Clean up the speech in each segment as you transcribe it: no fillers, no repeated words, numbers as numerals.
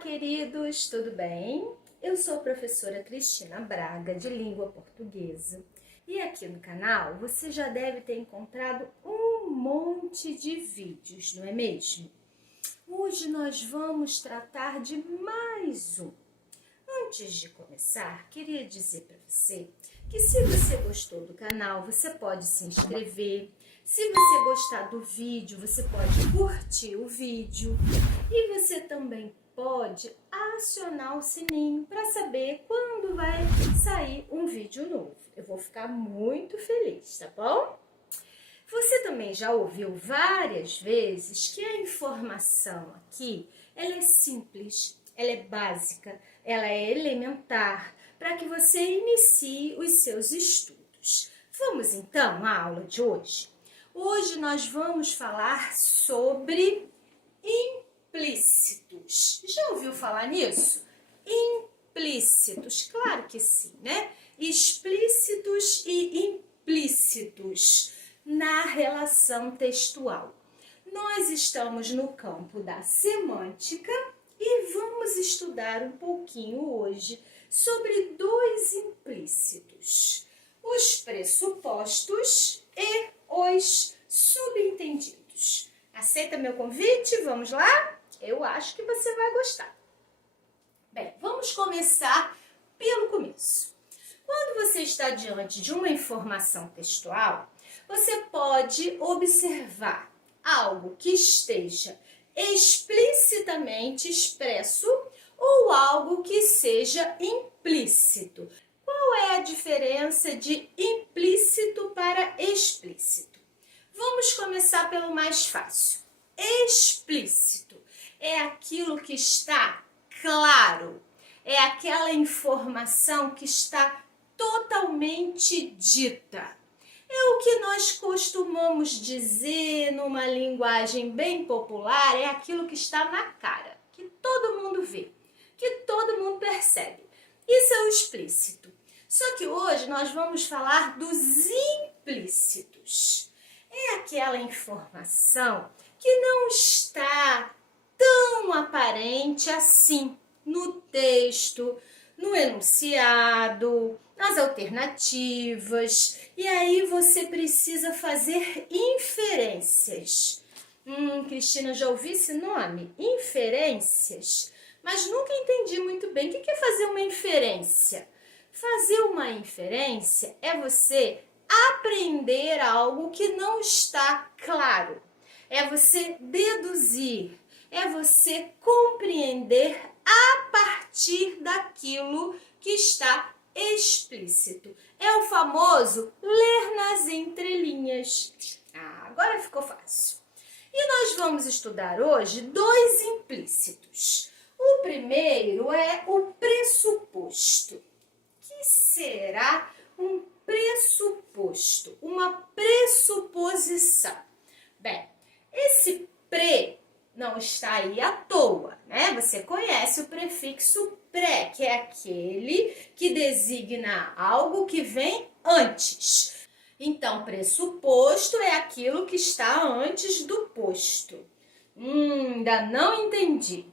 queridos, tudo bem? Eu sou a professora Cristina Braga, de Língua Portuguesa. E aqui no canal você já deve ter encontrado um monte de vídeos, não é mesmo? Hoje nós vamos tratar de mais um. Antes de começar, queria dizer para você que se você gostou do canal, você pode se inscrever. Se você gostar do vídeo, você pode curtir o vídeo. E você também pode acionar o sininho para saber quando vai sair um vídeo novo. Eu vou ficar muito feliz, tá bom? Você também já ouviu várias vezes que a informação aqui, ela é simples, ela é básica, ela é elementar, para que você inicie os seus estudos. Vamos então à aula de hoje? Hoje nós vamos falar sobre implícitos. Já ouviu falar nisso? Implícitos, claro que sim, né? Explícitos e implícitos na relação textual. Nós estamos no campo da semântica e vamos estudar um pouquinho hoje sobre dois implícitos: os pressupostos e os subentendidos. Aceita meu convite? Vamos lá? Eu acho que você vai gostar. Bem, vamos começar pelo começo. Quando você está diante de uma informação textual, você pode observar algo que esteja explicitamente expresso ou algo que seja implícito. Qual é a diferença de implícito para explícito? Vamos começar pelo mais fácil. Explícito é aquilo que está claro, é aquela informação que está totalmente dita. É o que nós costumamos dizer numa linguagem bem popular, é aquilo que está na cara, que todo mundo vê, que todo mundo percebe. Isso é o explícito. Só que hoje nós vamos falar dos implícitos. É aquela informação que não está tão aparente assim no texto, no enunciado, nas alternativas, e aí você precisa fazer inferências. Cristina, já ouvi esse nome? Inferências? Mas nunca entendi muito bem. O que é fazer uma inferência? Fazer uma inferência é você aprender algo que não está claro. É você deduzir, é você compreender a partir daquilo que está explícito. É o famoso ler nas entrelinhas. Agora ficou fácil. E nós vamos estudar hoje dois implícitos. O primeiro é o pressuposto. O que será um pressuposto? Uma pressuposição. Bem, esse não está aí à toa, né? Você conhece o prefixo pré, que é aquele que designa algo que vem antes. Então, pressuposto é aquilo que está antes do posto. Ainda não entendi.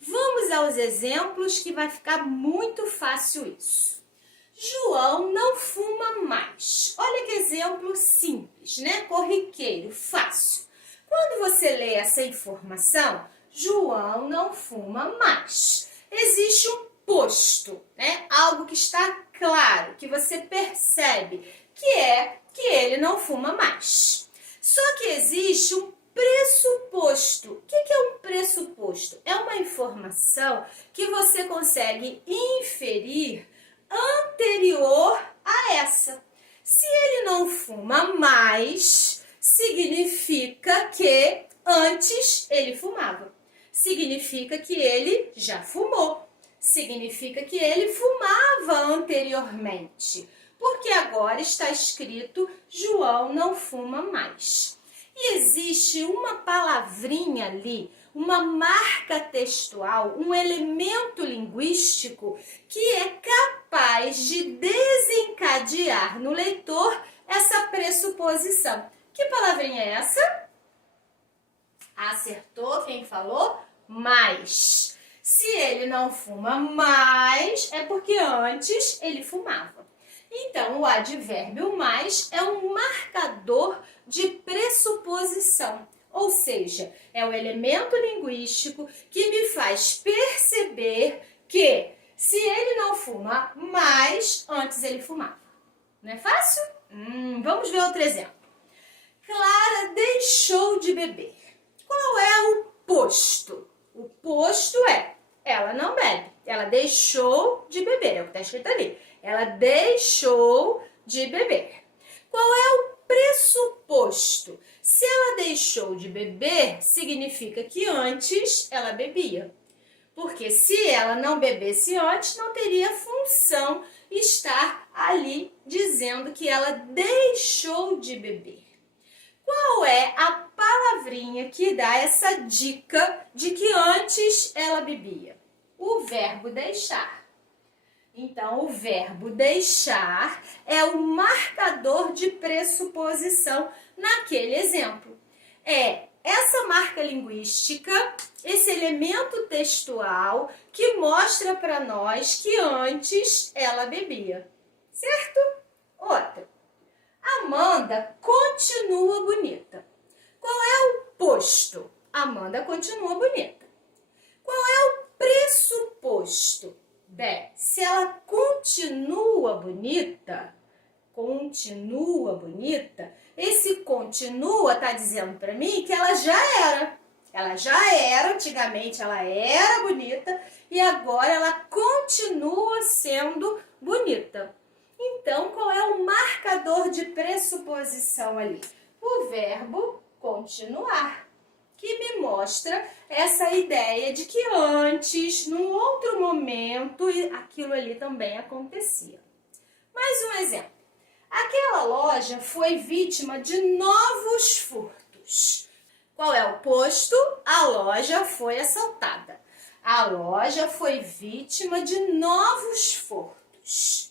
Vamos aos exemplos que vai ficar muito fácil isso. João não fuma mais. Olha que exemplo simples, né? Corriqueiro, fácil. Quando você lê essa informação, João não fuma mais. Existe um posto, né? Algo que está claro, que você percebe que é que ele não fuma mais. Só que existe um pressuposto. O que é um pressuposto? É uma informação que você consegue inferir anterior a essa. Se ele não fuma mais, significa que antes ele fumava. Significa que ele já fumou. Significa que ele fumava anteriormente. Porque agora está escrito João não fuma mais. E existe uma palavrinha ali, uma marca textual, um elemento linguístico que é capaz de desencadear no leitor essa pressuposição. Que palavrinha é essa? Acertou quem falou? Mais. Se ele ele não fuma mais, é porque antes ele fumava. Então, o advérbio mais é um marcador de pressuposição, ou seja, é o elemento linguístico que me faz perceber que se ele não fuma mais, antes ele fumava. Não é fácil? Vamos ver outro exemplo. Clara deixou de beber. Qual é o posto? O posto é, ela não bebe, ela deixou de beber, é o que está escrito ali. Ela deixou de beber. Qual é o pressuposto? Se ela deixou de beber, significa que antes ela bebia. Porque se ela não bebesse antes, não teria função estar ali dizendo que ela deixou de beber. Qual é a palavrinha que dá essa dica de que antes ela bebia? O verbo deixar. Então, o verbo deixar é o marcador de pressuposição naquele exemplo. É essa marca linguística, esse elemento textual que mostra para nós que antes ela bebia, certo? Outra. Amanda continua bonita. Qual é o posto? Amanda continua bonita. Qual é o pressuposto? Bem, se ela continua bonita, esse continua está dizendo para mim que ela já era. Ela já era, antigamente ela era bonita e agora ela continua sendo bonita. Então, qual é o marcador de pressuposição ali? O verbo continuar, que me mostra essa ideia de que antes, num outro momento, aquilo ali também acontecia. Mais um exemplo. Aquela loja foi vítima de novos furtos. Qual é o posto? A loja foi assaltada. A loja foi vítima de novos furtos.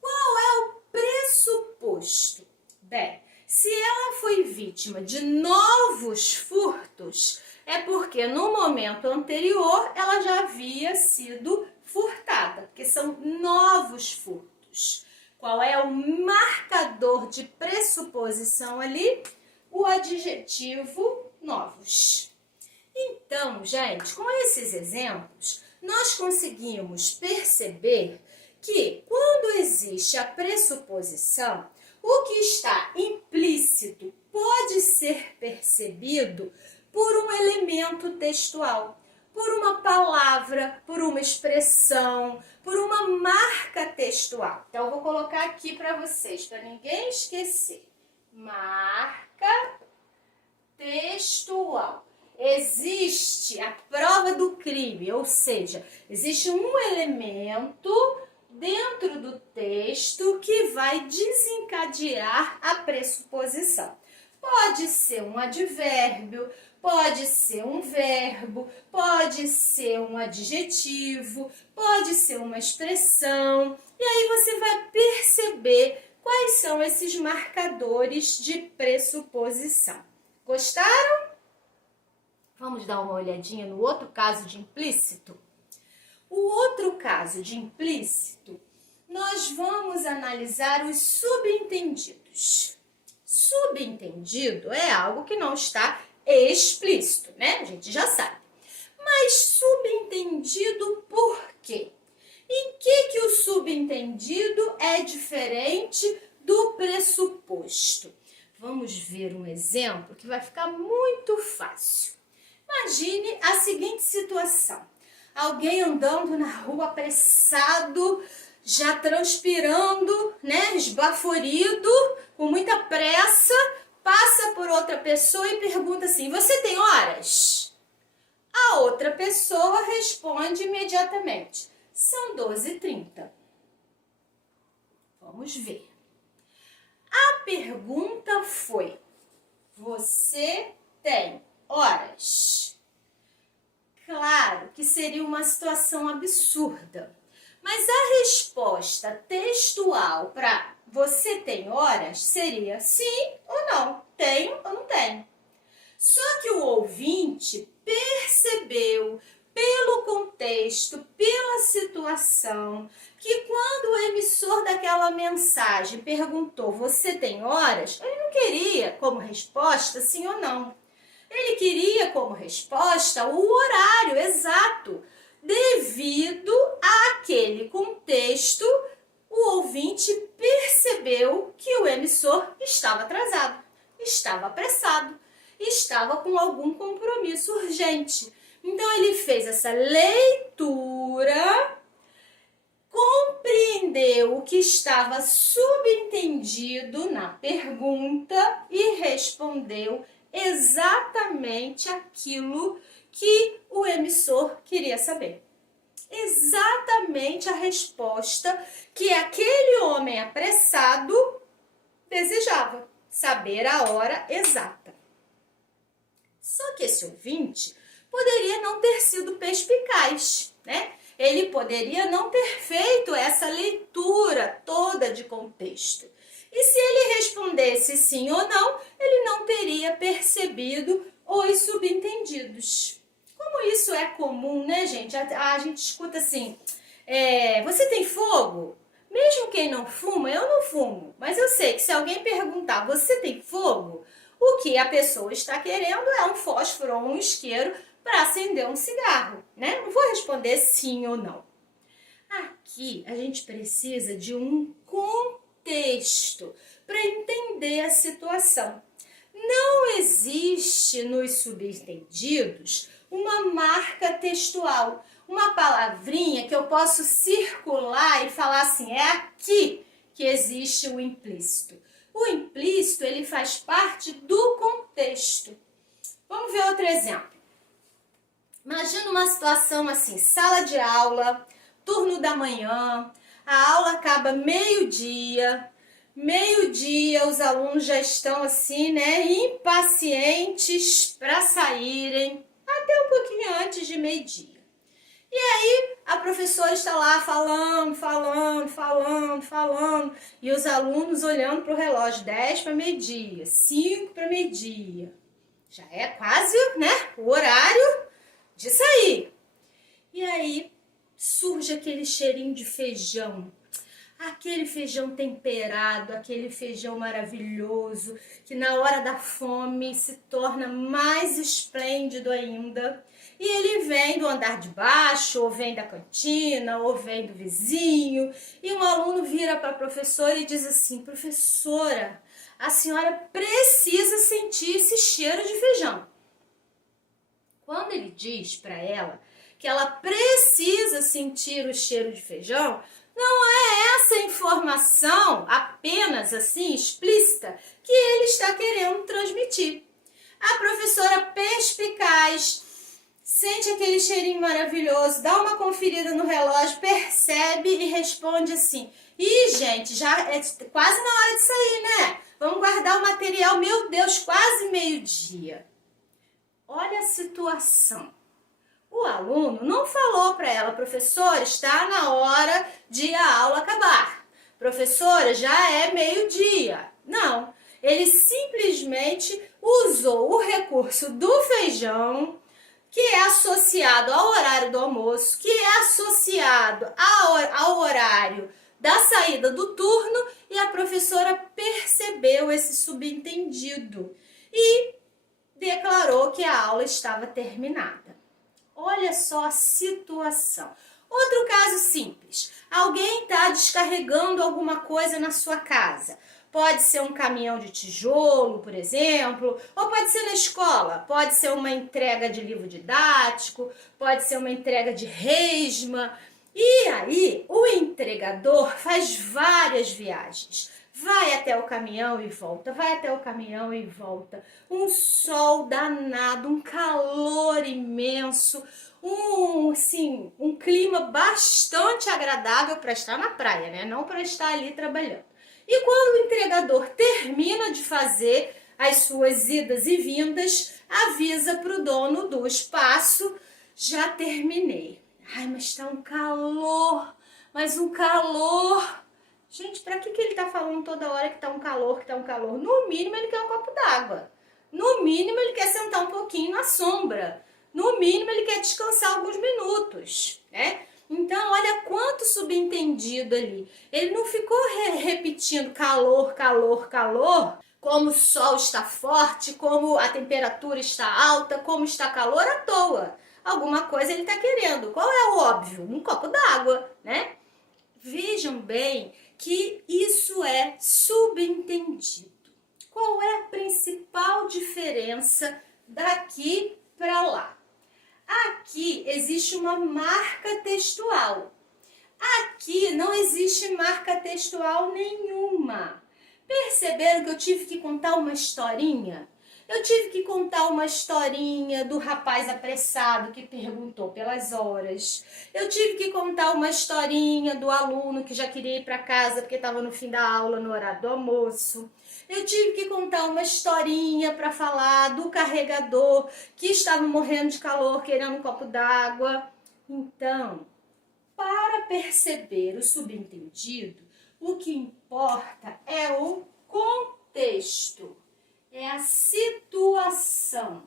Qual é o pressuposto? Bem, se ela foi vítima de novos furtos, é porque no momento anterior ela já havia sido furtada, porque são novos furtos. Qual é o marcador de pressuposição ali? O adjetivo novos. Então, gente, com esses exemplos, nós conseguimos perceber que quando existe a pressuposição, o que está implícito pode ser percebido por um elemento textual, por uma palavra, por uma expressão, por uma marca textual. Então, eu vou colocar aqui para vocês, para ninguém esquecer. Marca textual. Existe a prova do crime, ou seja, existe um elemento dentro do texto que vai desencadear a pressuposição. Pode ser um advérbio, pode ser um verbo, pode ser um adjetivo, pode ser uma expressão. E aí você vai perceber quais são esses marcadores de pressuposição. Gostaram? Vamos dar uma olhadinha no outro caso de implícito? O outro caso de implícito, nós vamos analisar os subentendidos. Subentendido é algo que não está explícito, né? A gente já sabe. Mas subentendido por quê? Em que o subentendido é diferente do pressuposto? Vamos ver um exemplo que vai ficar muito fácil. Imagine a seguinte situação. Alguém andando na rua apressado, já transpirando, né, esbaforido, com muita pressa, passa por outra pessoa e pergunta assim: você tem horas? A outra pessoa responde imediatamente: são 12h30. Vamos ver. A pergunta foi: você tem horas? Claro que seria uma situação absurda, mas a resposta textual para você tem horas seria sim ou não, tenho ou não tenho. Só que o ouvinte percebeu pelo contexto contexto, pela situação, que quando o emissor daquela mensagem perguntou, você tem horas? Ele não queria como resposta sim ou não. Ele queria como resposta o horário exato, devido àquele contexto, o ouvinte percebeu que o emissor estava atrasado, estava apressado, estava com algum compromisso urgente. Então ele fez essa leitura, compreendeu o que estava subentendido na pergunta e respondeu exatamente aquilo que o emissor queria saber. Exatamente a resposta que aquele homem apressado desejava, saber a hora exata. Só que esse ouvinte poderia não ter sido perspicaz, né? Ele poderia não ter feito essa leitura toda de contexto. E se ele respondesse sim ou não, ele não teria percebido os subentendidos. Como isso é comum, né, gente? A gente escuta assim, você tem fogo? Mesmo quem não fuma, eu não fumo. Mas eu sei que se alguém perguntar, você tem fogo? O que a pessoa está querendo é um fósforo ou um isqueiro para acender um cigarro, né? Não vou responder sim ou não. Aqui a gente precisa de um contexto para entender a situação. Não existe nos subentendidos uma marca textual, uma palavrinha que eu posso circular e falar assim, é aqui que existe o implícito. O implícito, ele faz parte do contexto. Vamos ver outro exemplo. Imagina uma situação assim, sala de aula, turno da manhã, a aula acaba meio-dia, os alunos já estão assim, né, impacientes para saírem, até um pouquinho antes de meio-dia. E aí a professora está lá falando, e os alunos olhando para o relógio, 10 para meio-dia, 5 para meio-dia. Já é quase, né, o horário de sair. E aí surge aquele cheirinho de feijão, aquele feijão temperado, aquele feijão maravilhoso, que na hora da fome se torna mais esplêndido ainda. E ele vem do andar de baixo, ou vem da cantina, ou vem do vizinho, e um aluno vira para a professora e diz assim, professora, a senhora precisa sentir esse cheiro de feijão. Quando ele diz para ela que ela precisa sentir o cheiro de feijão, não é essa informação apenas assim explícita que ele está querendo transmitir. A professora perspicaz sente aquele cheirinho maravilhoso, dá uma conferida no relógio, percebe e responde assim, gente, já é quase na hora de sair, né? Vamos guardar o material, meu Deus, quase meio-dia. Olha a situação. O aluno não falou para ela, professora, está na hora de a aula acabar. Professora, já é meio-dia. Não, ele simplesmente usou o recurso do feijão, que é associado ao horário do almoço, que é associado ao horário da saída do turno, e a professora percebeu esse subentendido e declarou que a aula estava terminada. Olha só a situação. Outro caso simples. Alguém está descarregando alguma coisa na sua casa. Pode ser um caminhão de tijolo, por exemplo, ou pode ser na escola. Pode ser uma entrega de livro didático, pode ser uma entrega de resma. E aí, o entregador faz várias viagens. Vai até o caminhão e volta, vai até o caminhão e volta. Um sol danado, um calor imenso, um clima bastante agradável para estar na praia, né? Não para estar ali trabalhando. E quando o entregador termina de fazer as suas idas e vindas, avisa para o dono do espaço, já terminei. Ai, mas está um calor, mas um calor. Gente, para que ele tá falando toda hora que tá um calor, que tá um calor? No mínimo ele quer um copo d'água. No mínimo ele quer sentar um pouquinho na sombra. No mínimo ele quer descansar alguns minutos. subentendido ali. Ele não ficou repetindo calor, calor, calor, como o sol está forte, como a temperatura está alta, como está calor à toa. Alguma coisa ele está querendo. Qual é o óbvio? Um copo d'água, né? Vejam bem que isso é subentendido. Qual é a principal diferença daqui para lá? Aqui existe uma marca textual. Aqui não existe marca textual nenhuma. Perceberam que eu tive que contar uma historinha? Eu tive que contar uma historinha do rapaz apressado que perguntou pelas horas. Eu tive que contar uma historinha do aluno que já queria ir para casa porque estava no fim da aula, no horário do almoço. Eu tive que contar uma historinha para falar do carregador que estava morrendo de calor, querendo um copo d'água. Então, para perceber o subentendido, o que importa é o contexto, é a situação.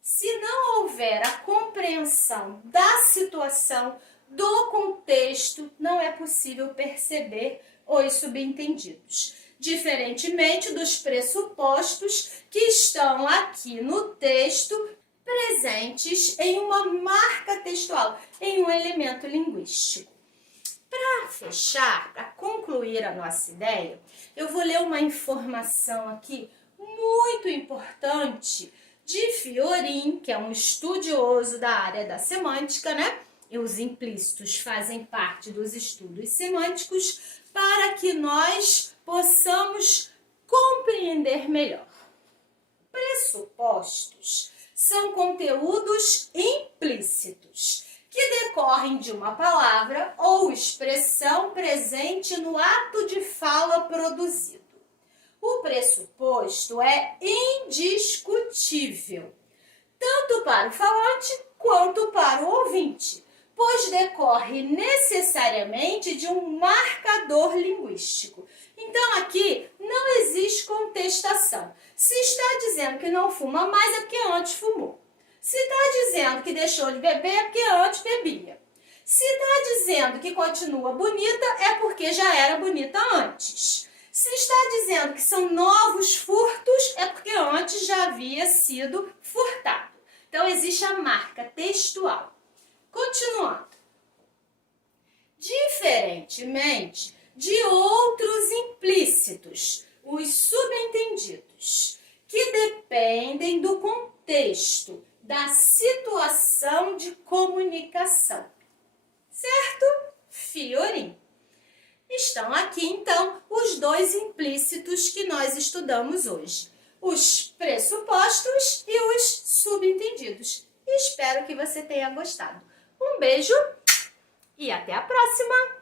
Se não houver a compreensão da situação, do contexto, não é possível perceber os subentendidos. Diferentemente dos pressupostos que estão aqui no texto, presentes em uma marca textual, em um elemento linguístico. Para fechar, para concluir a nossa ideia, eu vou ler uma informação aqui muito importante de Fiorin, que é um estudioso da área da semântica, né? E os implícitos fazem parte dos estudos semânticos para que nós possamos compreender melhor. Pressupostos são conteúdos implícitos que decorrem de uma palavra ou expressão presente no ato de fala produzido. O pressuposto é indiscutível, tanto para o falante quanto para o ouvinte, pois decorre necessariamente de um marcador linguístico. Então aqui não existe contestação. Se está dizendo que não fuma mais é porque antes fumou. Se está dizendo que deixou de beber é porque antes bebia. Se está dizendo que continua bonita é porque já era bonita antes. Se está dizendo que são novos furtos é porque antes já havia sido furtado. Então existe a marca textual. Continuando. Diferentemente de outros implícitos, os subentendidos, que dependem do contexto, da situação de comunicação. Certo? Fiorin. Estão aqui, então, os dois implícitos que nós estudamos hoje. Os pressupostos e os subentendidos. Espero que você tenha gostado. Um beijo e até a próxima!